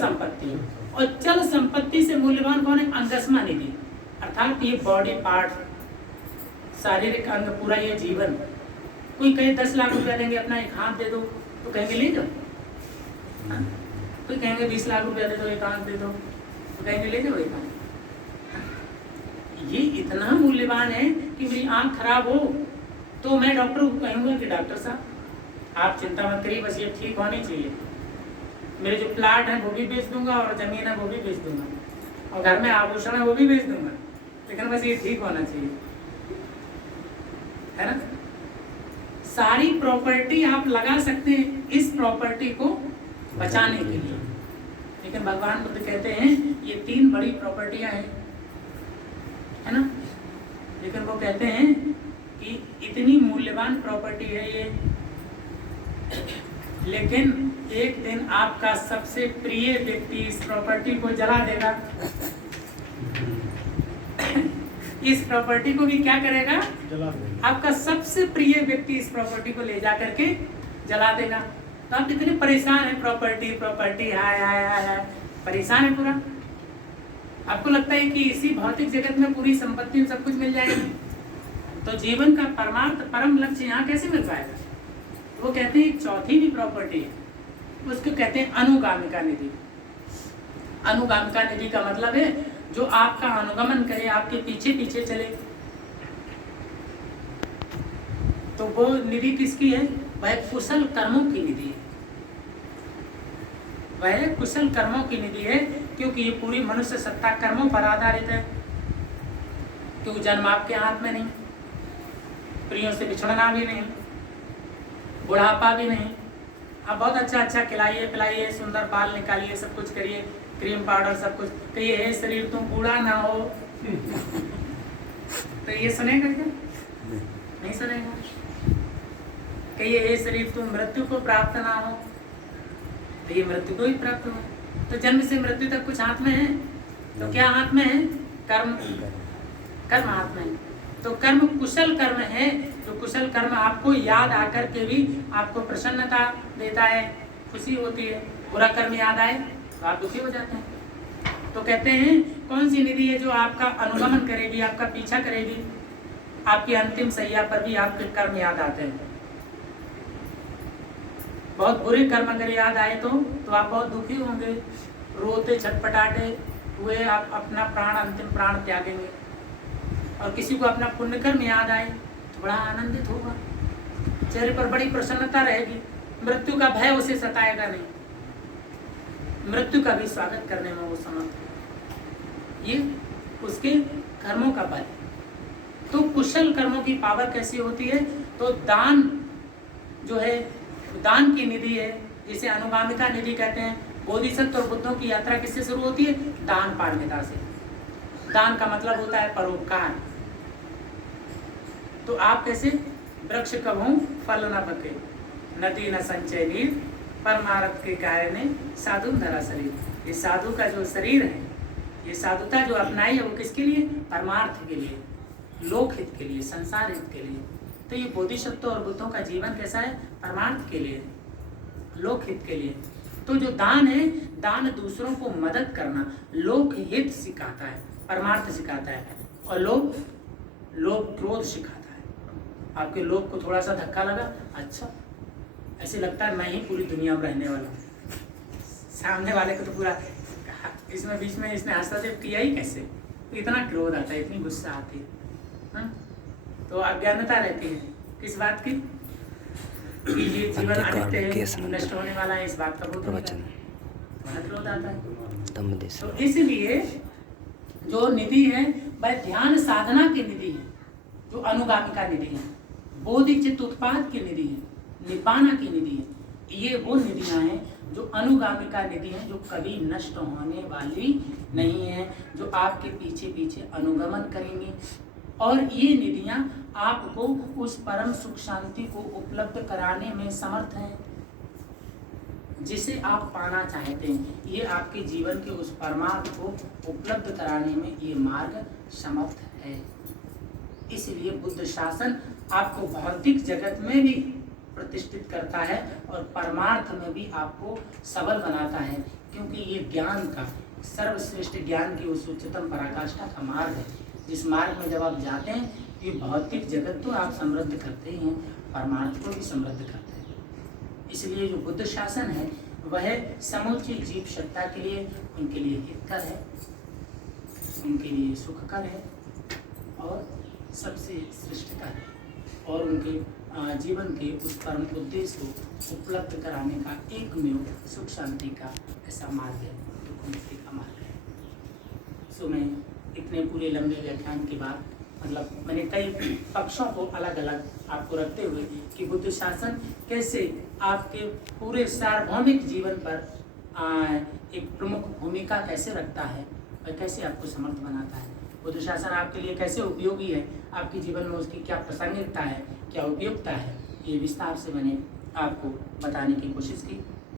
संपत्ति। और चल संपत्ति से मूल्यवान कौन है? अंगस्मा निधि, अर्थात ये बॉडी पार्ट, शारीरिक अंग पूरा ये जीवन। कोई कहे 10 लाख रुपया देंगे अपना एक हाथ दे दो तो कहेंगे ले जाओ, कोई कहेंगे 20 लाख रुपया दे दो एक हाथ दे दो तो कहेंगे ले जाओ एक हाथ। ये इतना मूल्यवान है कि मेरी आंख खराब हो तो मैं डॉक्टर को कहूँगा कि डॉक्टर साहब आप चिंता मत करिए, बस ये ठीक होनी चाहिए। मेरे जो प्लाट है वो भी बेच दूंगा और जमीन है वो भी बेच दूंगा और घर में आभूषण है वो भी बेच दूंगा, लेकिन बस ये ठीक होना चाहिए, है ना। सारी प्रॉपर्टी आप लगा सकते हैं इस प्रॉपर्टी को बचाने के लिए, लेकिन भगवान बुद्ध कहते हैं ये 3 बड़ी प्रॉपर्टियां हैं, है ना। लेकिन वो कहते हैं कि इतनी मूल्यवान प्रॉपर्टी है ये, लेकिन एक दिन आपका सबसे प्रिय व्यक्ति इस प्रॉपर्टी को जला देगा। इस प्रॉपर्टी को भी क्या करेगा? जला देगा। आपका सबसे प्रिय व्यक्ति इस प्रॉपर्टी को ले जा करके जला देगा। तो आप इतने परेशान हैं, प्रॉपर्टी प्रॉपर्टी हाय हाय हाय हाय, परेशान है पूरा। आपको लगता है कि इसी भौतिक जगत में पूरी संपत्ति सब कुछ मिल जाएगी, तो जीवन का परमार्थ परम लक्ष्य यहाँ कैसे मिल पाएगा? वो कहते हैं एक चौथी भी प्रॉपर्टी है, उसको कहते हैं अनुगामिका निधि। अनुगामिका निधि का मतलब है जो आपका अनुगमन करे, आपके पीछे पीछे चले। तो वो निधि किसकी है? वह कुशल कर्मों की निधि है, वह कुशल कर्मों की निधि है, क्योंकि ये पूरी मनुष्य सत्ता कर्मों पर आधारित है। क्योंकि जन्म आपके हाथ में नहीं, प्रियों से बिछड़ना भी नहीं, बुढ़ापा भी नहीं। आप बहुत अच्छा अच्छा खिलाइए पिलाइए, सुंदर बाल निकालिए, सब कुछ करिए, क्रीम पाउडर सब कुछ, कहिए हे शरीर तुम बूढ़ा ना हो तो ये सुनेगा क्या? नहीं सुनेगा। कहिए हे शरीर तुम मृत्यु को प्राप्त ना हो तो ये मृत्यु को ही प्राप्त हो। तो जन्म से मृत्यु तक कुछ हाथ में है, तो क्या हाथ में है? कर्म, कर्म हाथ में है। तो कर्म कुशल कर्म है, जो कुशल कर्म आपको याद आकर के भी आपको प्रसन्नता देता है, खुशी होती है। बुरा कर्म याद आए तो आप दुखी हो जाते हैं। तो कहते हैं कौन सी निधि है जो आपका अनुगमन करेगी, आपका पीछा करेगी, आपकी अंतिम सैया पर भी आपके कर्म याद आते हैं। बहुत बुरे कर्म अगर याद आए तो आप बहुत दुखी होंगे, रोते छटपटाते हुए आप अपना प्राण, अंतिम प्राण त्यागेंगे। और किसी को अपना पुण्य कर्म याद आए तो बड़ा आनंदित होगा, चेहरे पर बड़ी प्रसन्नता रहेगी, मृत्यु का भय उसे सताएगा नहीं, मृत्यु का भी स्वागत करने में वो समर्थ है। ये उसके कर्मों का बल। तो कुशल कर्मों की पावर कैसी होती है? तो दान जो है, दान की निधि है, जिसे अनुगामिका निधि कहते हैं। बोधिसत्व और बुद्धों की यात्रा किससे शुरू होती है? दान पारमिता से। दान का मतलब होता है परोपकार। तो आप कैसे? वृक्ष कभू फल न पके, नदी न संचय नीर, परमार्थ के कार्य ने साधु धरा शरीर। ये साधु का जो शरीर है, ये साधुता जो अपनाई है वो किसके लिए? परमार्थ के लिए, लोक हित के लिए, संसार हित के लिए। तो ये बोधिसत्व और बुद्धों का जीवन कैसा है? परमार्थ के लिए, लोक हित के लिए। तो जो दान है, दान दूसरों को मदद करना, लोक हित सिखाता है, परमार्थ सिखाता है। और लोभ क्रोध सिखाता है। आपके लोभ को थोड़ा सा धक्का लगा, अच्छा ऐसे लगता है मैं ही पूरी दुनिया में रहने वाला हूँ। सामने वाले को तो पूरा इसमें बीच में इसने हस्तक्षेप किया ही कैसे? इतना क्रोध आता है, इतनी गुस्सा आती है। तो अज्ञानता रहती है किस बात की? कि ये जीवन अनित्य है, नष्ट होने वाला है, इस बात का बोध होता है, वहाँ क्रोध आता है। तो इसलिए जो निधि है वह ध्यान साधना की निधि है, जो अनुगामिका निधि है, बोधिचित्त उत्पाद की निधि है, निपाना की निधि है। ये वो निधियां हैं जो अनुगामिका निधि हैं, जो कभी नष्ट होने वाली नहीं है, जो आपके पीछे पीछे अनुगमन करेंगी। और ये निधियां आपको उस परम सुख शांति को उपलब्ध कराने में समर्थ हैं जिसे आप पाना चाहते हैं। ये आपके जीवन के उस परमार्थ को उपलब्ध कराने में ये मार्ग समर्थ है। इसलिए बुद्ध शासन आपको भौतिक जगत में भी प्रतिष्ठित करता है और परमार्थ में भी आपको सबल बनाता है, क्योंकि ये ज्ञान का सर्वश्रेष्ठ ज्ञान की उस उच्चतम पराकाष्ठा का मार्ग है, जिस मार्ग में जब आप जाते हैं ये भौतिक जगत तो आप समृद्ध करते ही हैं, परमार्थ को भी समृद्ध करते हैं। इसलिए जो बुद्ध शासन है वह समूची जीव सत्ता के लिए, उनके लिए हितकर है, उनके लिए सुखकर है और सबसे श्रेष्ठकर है, और उनके जीवन के उस परम उद्देश्य को उपलब्ध कराने का एकमेव सुख शांति का ऐसा मार्ग है, दुख मुक्ति का मार्ग है। सो मैं इतने पूरे लंबे व्याख्यान के बाद मतलब मैंने कई पक्षों को अलग अलग आपको रखते हुए कि बुद्ध शासन कैसे आपके पूरे सार्वभौमिक जीवन पर एक प्रमुख भूमिका कैसे रखता है और कैसे आपको समर्थ बनाता है, बुद्ध शासन आपके लिए कैसे उपयोगी है, आपके जीवन में उसकी क्या प्रासंगिकता है, क्या उपयोगिता है, ये विस्तार से मैंने आपको बताने की कोशिश की।